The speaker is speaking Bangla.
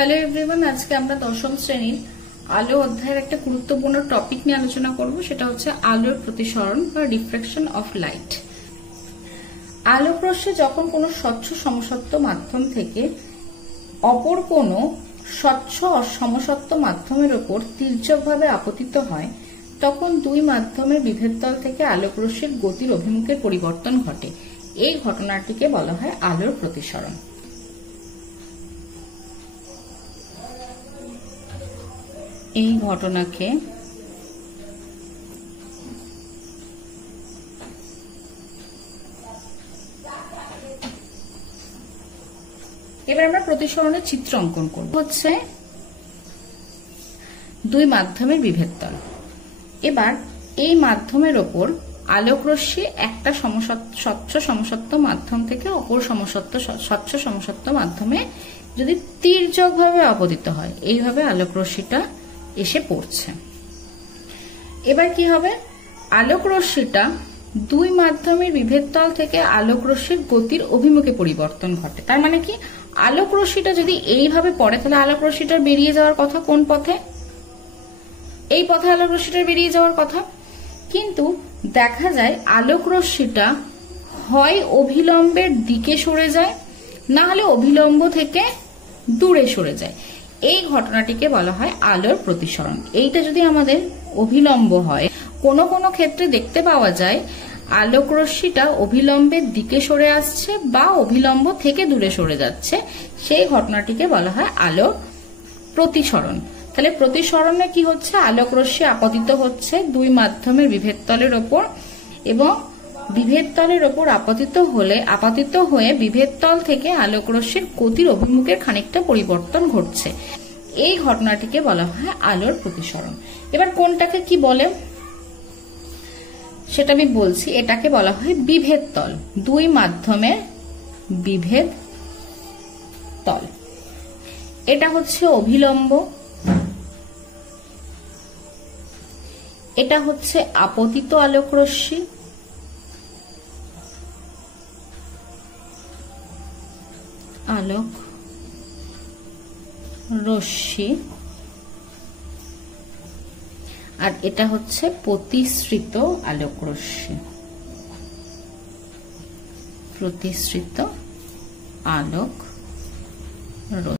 হ্যালো এভরিওয়ান, আজকে আমরা দশম শ্রেণীর আলো অধ্যায়ের একটা গুরুত্বপূর্ণ টপিক নিয়ে আলোচনা করব। সেটা হচ্ছে আলোর প্রতিসরণ বা রিফ্লেকশন অফ লাইট। আলোক রশ্মি যখন কোনো স্বচ্ছ সমসত্ব মাধ্যম থেকে অপর কোনো স্বচ্ছ সমসত্ব মাধ্যমের উপর তির্যকভাবে আপতিত হয়, তখন দুই মাধ্যমের বিভেদতল থেকে আলোক রশ্মির গতির অভিমুখের পরিবর্তন ঘটে। এই ঘটনাটিকে বলা হয় আলোর প্রতিসরণ। এই ঘটনাকে এবার আমরা প্রতিসরণের চিত্র অঙ্কন করব। হচ্ছে দুই মাধ্যমের বিভেদতল। এবার এই মাধ্যমের ওপর আলোক রশ্মি একটা স্বচ্ছ সমসত্ব মাধ্যম থেকে অপর স্বচ্ছ সমসত্ব মাধ্যমে যদি তির্যকভাবে আপতিত হয়, এইভাবে আলোক রশ্মিটা এসে পড়ছে। এবার কি হবে? আলোক রশ্মিটা দুই মাধ্যমের বিভেদতল থেকে আলোক রশ্মির গতির অভিমুখে পরিবর্তন ঘটে। তার মানে কি, আলোক রশ্মিটা যদি এইভাবে পড়ে, তাহলে আলোক রশ্মিটার বেরিয়ে যাওয়ার কথা কোন পথে? এই পথে আলোক রশ্মিটার বেরিয়ে যাওয়ার কথা। কিন্তু দেখা যায় আলোক রশ্মিটা হয় অভিলম্বের দিকে সরে যায়, না হলে অভিলম্ব থেকে দূরে সরে যায়। এই ঘটনাটিকে বলা হয় আলোর প্রতিসরণ। এইটা যদি আমাদের অভিলম্ব হয়, কোনো কোনো ক্ষেত্রে দেখতে পাওয়া যায় আলোক রশ্মিটা অভিলম্বের দিকে সরে আসছে বা অভিলম্ব থেকে দূরে সরে যাচ্ছে, সেই ঘটনাটিকে বলা হয় আলোর প্রতিসরণ। তাহলে প্রতিসরণে কি হচ্ছে? আলোক রশ্মি আপতিত হচ্ছে দুই মাধ্যমের বিভেদতলের ওপর, এবং বিভেদতলের ওপর আপতিত হয়ে বিভেদতল থেকে আলোক রশ্মির গতির অভিমুখের খানিকটা পরিবর্তন ঘটছে। এই ঘটনাটিকে বলা হয় আলোর প্রতিসরণ। এবার কোনটাকে কি বলে সেটা আমি বলছি। এটাকে বলা হয় বিভেদতল, দুই মাধ্যমের বিভেদতল। এটা হচ্ছে অভিলম্ব, এটা হচ্ছে আপতিত আলোক রশ্মি, আর এটা হচ্ছে প্রতিসৃত আলোক রশ্মি।